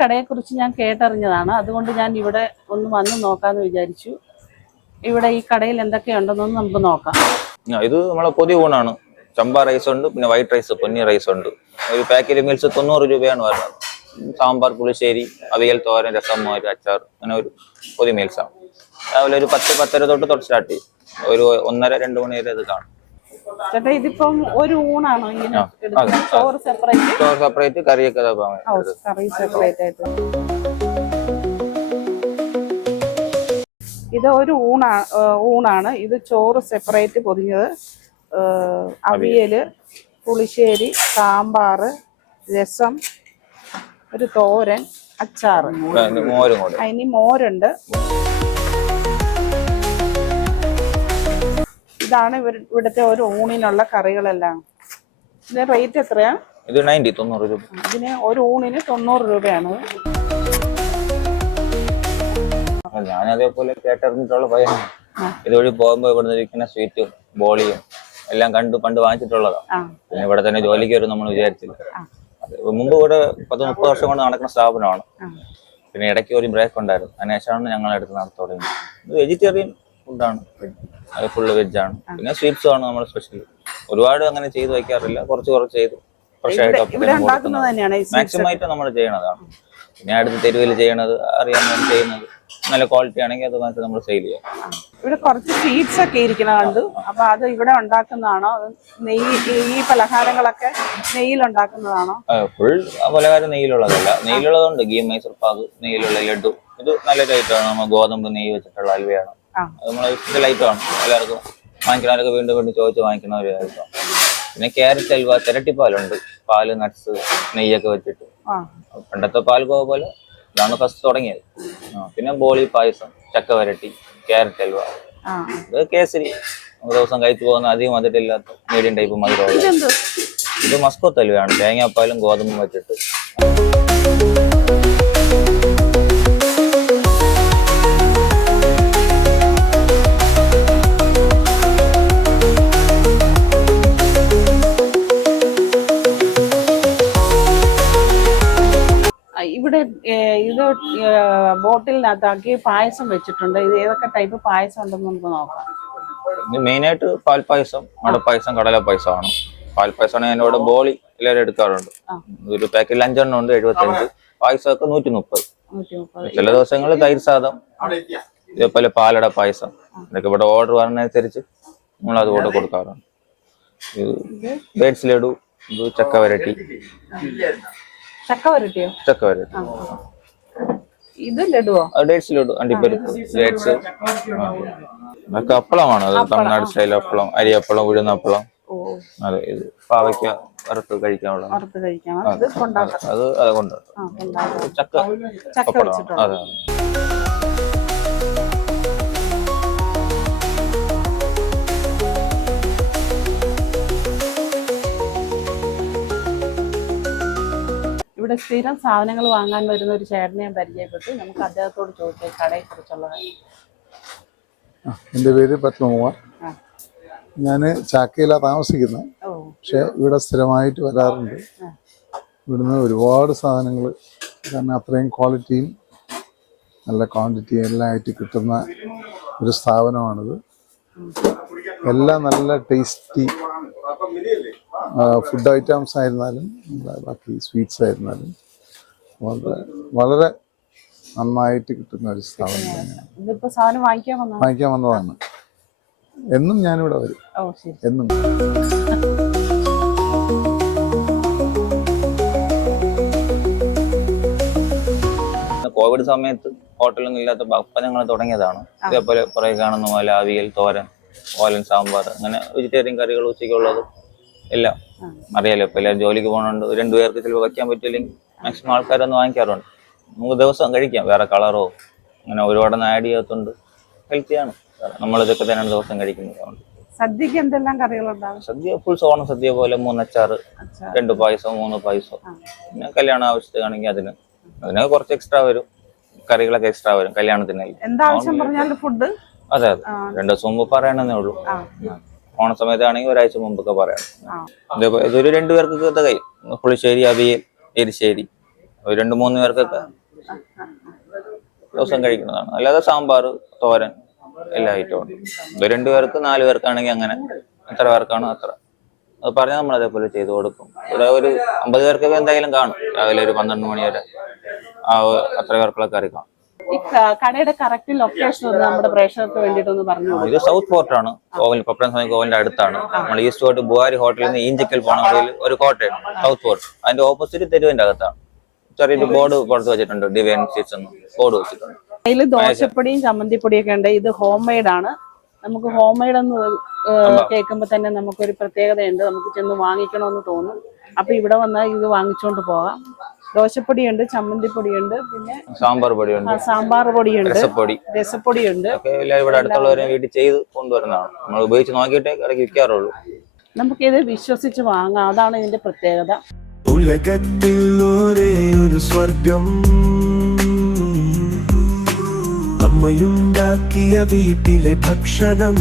കടയെക്കുറിച്ച് ഞാൻ കേട്ടറിഞ്ഞതാണ്. അതുകൊണ്ട് ഞാൻ ഇവിടെ ഒന്ന് വന്ന് നോക്കാമെന്ന് വിചാരിച്ചു. ഇവിടെ ഈ കടയിൽ എന്തൊക്കെയുണ്ടെന്നൊന്ന് നമുക്ക് നോക്കാം. ഇത് നമ്മളെ പുതിയ ഊണാണ്. ചമ്പ റൈസ് ഉണ്ട്, പിന്നെ വൈറ്റ് റൈസ്, പൊന്നി റൈസ് ഉണ്ട്. ഒരു പാക്കറ്റ് മീൽസ് 90 രൂപയാണ് വരുന്നത്. സാമ്പാർ, പുളിശ്ശേരി, അവിയൽ, തോരൻ, രസം, മോര്, അച്ചാർ, അങ്ങനെ ഒരു പുതിയ മീൽസാണ്. രാവിലെ ഒരു 10-10:30 തൊട്ട് സ്റ്റാർട്ട് ചെയ്യും. ഒരു 1:30-2 മണി വരെ ഇത് കാണും. ചേട്ടാ, ഇതിപ്പം ഒരു ഊണാണോ ഇങ്ങനെ? ചോറ് സെപ്പറേറ്റ്, കറിയൊക്കെ കറി സെപ്പറേറ്റ് ആയിട്ട്. ഇത് ഒരു ഊണാണ്. ഇത് ചോറ് സെപ്പറേറ്റ് പൊതിഞ്ഞത്, അവിയല്, പുളിശ്ശേരി, സാമ്പാർ, രസം, ഒരു തോരൻ, അച്ചാറ്, ഇനി മോരുണ്ട്. ഇതാണ് ഇവിടുത്തെ ഒരു ഊണിനുള്ള കറികളെല്ലാം. ഇതിന്റെ റേറ്റ് എത്രയാ? ഇത് 90 രൂപ. ഇതിന് ഒരു ഊണിന് 90 രൂപയാണ്. ഞാൻ അതേപോലെ കേട്ടറിഞ്ഞിട്ടുള്ള പയ്യനാണ്. ഇതുവഴി പോകുമ്പോ ഇവിടുന്ന് ഇരിക്കുന്ന സ്വീറ്റും ബോളിയും എല്ലാം പണ്ട് വാങ്ങിച്ചിട്ടുള്ളതാണ്. പിന്നെ ഇവിടെ തന്നെ ജോലിക്ക് വരും നമ്മൾ വിചാരിച്ചില്ല. മുമ്പ് ഇവിടെ 10-30 വർഷം കൊണ്ട് നടക്കുന്ന സ്ഥാപനമാണ്. പിന്നെ ഇടയ്ക്ക് ഒരു ബ്രേക്ക് ഉണ്ടായിരുന്നു. അതിനുശേഷമാണ് ഞങ്ങൾ എടുത്ത് നടത്തുന്നത്. ഇത് വെജിറ്റേറിയൻ ഫുഡാണ്, അത് ഫുള്ള് വെജാണ്. പിന്നെ സ്വീറ്റ്സും ആണ് നമ്മൾ സ്പെഷ്യൽ. ഒരുപാട് അങ്ങനെ ചെയ്ത് വയ്ക്കാറില്ല, കുറച്ച് ചെയ്ത് ഫ്രഷ് ആയിട്ട് മാക്സിമം ആയിട്ട് നമ്മൾ ചെയ്യണതാണ്. പിന്നെ അടുത്ത് തെരുവിൽ ചെയ്യണത് അറിയാൻ വേണ്ടി ചെയ്യുന്നത് നല്ല ക്വാളിറ്റി ആണെങ്കിൽ അത് മാത്രം നമ്മൾ സെയിൽ ചെയ്യാം. ഇവിടെ കുറച്ച് സ്വീറ്റ്സ് ഒക്കെ ഇരിക്കണ കണ്ടു. അപ്പൊ അത് ഇവിടെ ഉണ്ടാക്കുന്നതാണോ? ഈ പലഹാരങ്ങളൊക്കെ നെയ്യിൽ ഉണ്ടാക്കുന്നതാണോ? ഫുൾ പലഹാരം നെയ്യിലുള്ളതല്ല. നെയ്യിലുള്ളതുണ്ട്. ഗീ മൈസൂർ പാക്ക്, നെയ്യിലുള്ള ലഡു. ഇത് നല്ലൊരു ഐറ്റമാണ്. നമ്മൾ ഗോതമ്പ് നെയ്യ് വെച്ചിട്ടുള്ള ഹൽവയാണ്. അത് നമ്മളെ ഇഷ്ട ഐറ്റമാണ്. എല്ലാവർക്കും വാങ്ങിക്കണവരൊക്കെ വീണ്ടും ചോദിച്ച് വാങ്ങിക്കുന്ന ഒരു ഐറ്റമാണ്. പിന്നെ ക്യാരറ്റ് ഹൽവ, ചിരട്ടിപ്പാലുണ്ട്. പാല്, നട്ട്സ്, നെയ്യൊക്കെ വെച്ചിട്ട് പണ്ടത്തെ പാൽഗോവ പോലെ. ഇതാണ് ഫസ്റ്റ് തുടങ്ങിയത്. പിന്നെ ബോളി പായസം, ചക്ക വരട്ടി, ക്യാരറ്റ് ഹൽവ, ഇത് കേസരി. ഒരു ദിവസം കഴിച്ചു പോകുന്ന അധികം മധുരമില്ലാത്ത മീഡിയം ടൈപ്പ് മധുരമുള്ള. ഇത് മസ്കോത്ത് ഹൽവയാണ്. തേങ്ങാപ്പാലും ഗോതമ്പും വെച്ചിട്ട്. ഇവിടെ ഇത് ബോട്ടിലിനകത്താക്കി പായസം വെച്ചിട്ടുണ്ട്. ഇത് ഏതൊക്കെ ടൈപ്പ് പായസം ഉണ്ടെന്ന് നമുക്ക് നോക്കാം. മെയിനായിട്ട് പാൽപ്പായസം, അടപ്പായസം, കടലപ്പായസമാണ്. പാൽപ്പായസമാണ് എന്നോട് ബോളി എല്ലാവരും എടുക്കാറുണ്ട്. ഒരു പാക്കറ്റിൽ 5 എണ്ണം ഉണ്ട്, 75. പായസമൊക്കെ 130. ചില ദിവസങ്ങളിൽ തൈര് സാദം, ഇതേപോലെ പാലട പായസം, ഇതൊക്കെ ഇവിടെ ഓർഡർ വരുന്നതനുസരിച്ച് നമ്മൾ അതുകൂടെ കൊടുക്കാറുണ്ട്. ഇത് ഡേറ്റ്സ് ലഡു, ഇത് ചക്ക വരട്ടി. ചക്ക വരട്ടി. ഇത് ലഡുവോ? ഡേറ്റ്സ് ലഡു, അണ്ടിപ്പരിപ്പ്, ഡേറ്റ്സ്. അതൊക്കെ അപ്പളമാണ്. അത് തമിഴ്നാട് സ്റ്റൈൽ അപ്പളം, അരിയപ്പളം, ഉഴുന്നപ്പളം. അതെ, ഇത് പാവയ്ക്ക വറുത്ത് കഴിക്കാനുള്ള. അത് കൊണ്ട് ചക്ക അപ്പളം. അതെ. ഇവിടെ സ്ഥിരം സാധനങ്ങൾ വാങ്ങാൻ വരുന്ന ഒരു ചേട്ടനെ ഞാൻ പരിചയപ്പെട്ടു. നമുക്ക് അദ്ദേഹത്തോട് ചോദിക്കാം കടയെ കുറിച്ചുള്ള കാര്യം. എൻ്റെ പേര് പത്മകുമാർ. ഞാൻ ചാക്കയിലാണ് താമസിക്കുന്നത്. പക്ഷെ ഇവിടെ സ്ഥിരമായിട്ട് വരാറുണ്ട്. ഇവിടുന്ന് ഒരുപാട് സാധനങ്ങൾ, കാരണം അത്രയും ക്വാളിറ്റിയും നല്ല ക്വാണ്ടിറ്റിയും എല്ലാം ആയിട്ട് കിട്ടുന്ന ഒരു സ്ഥാപനമാണിത്. എല്ലാം നല്ല ടേസ്റ്റി ഫുഡ് ഐറ്റംസ് ആയിരുന്നാലും ബാക്കി സ്വീറ്റ്സ് ആയിരുന്നാലും വളരെ നന്നായിട്ട് കിട്ടുന്ന ഒരു സ്ഥാപനം തന്നെയാണ്. വാങ്ങിക്കാൻ വന്നതാണ്. എന്നും ഞാനിവിടെ വരും, എന്നും. കോവിഡ് സമയത്ത് ഹോട്ടലൊന്നും ഇല്ലാത്ത അപ്പം ഞങ്ങൾ തുടങ്ങിയതാണ്. ഇതേപോലെ പുറകെ കാണുന്ന പോലെ അവിയൽ, തോരൻ, ഓലൻ, സാമ്പാർ, അങ്ങനെ വെജിറ്റേറിയൻ കറികൾ ഉച്ചയ്ക്കുള്ളത് എല്ലാം അറിയാലോ. ഇപ്പൊ എല്ലാവരും ജോലിക്ക് പോകുന്നുണ്ട്. 2 പേർക്ക് ചിലപ്പോൾ വയ്ക്കാൻ പറ്റില്ലെങ്കിൽ മാക്സിമം ആൾക്കാരൊന്നും വാങ്ങിക്കാറുണ്ട്. നമുക്ക് ദിവസം കഴിക്കാം. വേറെ കളറോ അങ്ങനെ ഒരുപാടൊന്നും ആഡ് ചെയ്യാത്തതുകൊണ്ട് ഹെൽത്തിയാണ്. നമ്മളിതൊക്കെ തന്നെയാണ് ദിവസം കഴിക്കുന്നത്. സദ്യക്ക് എന്തെല്ലാം കറികളുണ്ടാവും? സദ്യ ഫുൾ ഓണം സദ്യ പോലെ 3 അച്ചാറ്, 2 പായസം, 3 പായസം. പിന്നെ കല്യാണ ആവശ്യത്തിനാണെങ്കിൽ അതിനൊക്കെ കുറച്ച് എക്സ്ട്രാ വരും. കറികളൊക്കെ എക്സ്ട്രാ വരും കല്യാണത്തിന്. എന്താവശ്യം പറഞ്ഞാലും ഫുഡ്. അതെ, 2 ദിവസം മുമ്പ് പറയണമെന്നേ ഉള്ളൂ. ഓണ സമയത്താണെങ്കിൽ ഒരാഴ്ച മുമ്പൊക്കെ പറയണം. ഇതൊരു 2 പേർക്ക് കഴിയും. പുളിശ്ശേരി, അവിയൽ, എരിശ്ശേരി, ഒരു 2-3 പേർക്കൊക്കെ ദിവസം കഴിക്കുന്നതാണ്. അല്ലാതെ സാമ്പാർ, തോരൻ എല്ലാ ഐറ്റവും ഉണ്ട്. ഇത് 2 പേർക്ക് 4 പേർക്കാണെങ്കിൽ അങ്ങനെ എത്ര പേർക്കാണോ അത്ര അത് പറഞ്ഞാൽ നമ്മൾ അതേപോലെ ചെയ്തു കൊടുക്കും. ഇവിടെ ഒരു 50 പേർക്കൊക്കെ എന്തായാലും കാണും. രാവിലെ ഒരു 12 മണി വരെ അത്ര പേർക്കുള്ള കറി കാണും. ഈ കടയുടെ കറക്റ്റ് ലൊക്കേഷൻ ഒന്ന് നമ്മുടെ പ്രേക്ഷകർക്ക് വേണ്ടിയിട്ടൊന്ന് പറഞ്ഞു ഇത് സൗത്ത് ഫോർട്ടാണ്. കോവൽ പപ്പടം സ്വാമി കോവലിന്റെ അടുത്താണ്. നമ്മൾ ഈസ്റ്റ് ഫോർട്ട് ബുഹാരി ഹോട്ടലിൽ നിന്ന് ഈഞ്ചക്കൽ പോണ വഴിയിൽ ഒരു കോട്ടയാണ് സൗത്ത് ഫോർട്ട്. അതിന്റെ ഓപ്പോസിറ്റ് തെരുവിന്റെ അകത്താണ്. ചെറിയൊരു ബോർഡ് പുറത്ത് വെച്ചിട്ടുണ്ട്, ഡിവൈൻ സീറ്റ്സ് എന്ന് ബോർഡ് വെച്ചിട്ടുണ്ട്. അതിൽ ദോശപ്പൊടിയും ചമ്മന്തിപ്പൊടിയൊക്കെ ഉണ്ട്. ഇത് ഹോം മെയ്ഡ് ആണ്. നമുക്ക് ഹോം മെയ്ഡ് എന്ന് കേൾക്കുമ്പോൾ തന്നെ നമുക്കൊരു പ്രത്യേകതയുണ്ട്. നമുക്ക് ചെന്ന് വാങ്ങിക്കണമെന്ന് തോന്നും. അപ്പൊ ഇവിടെ വന്നാൽ ഇത് വാങ്ങിച്ചുകൊണ്ട് പോകാം. ദോശപ്പൊടിയുണ്ട്, ചമ്മന്തിപ്പൊടിയുണ്ട്, പിന്നെ സാമ്പാർ പൊടിയുണ്ട്, സാമ്പാർ പൊടിയുണ്ട്, രസപ്പൊടിയുണ്ട്. എല്ലാവരും ഇവിടെ അടുത്തുള്ളവരെ വീട്ടിൽ ചെയ്ത് കൊണ്ടുവരുന്നതാണ്. നമ്മൾ ഉപയോഗിച്ച് നോക്കിയിട്ടേ ഇടയ്ക്ക് വിൽക്കാറുള്ളൂ. നമുക്കിത് വിശ്വസിച്ച് വാങ്ങാം. അതാണ് ഇതിന്റെ പ്രത്യേകത. ഉലകത്തിൽ ഒരേ ഒരു സ്വർഗം അമ്മയുണ്ടാക്കിയ വീട്ടിലെ ഭക്ഷണം.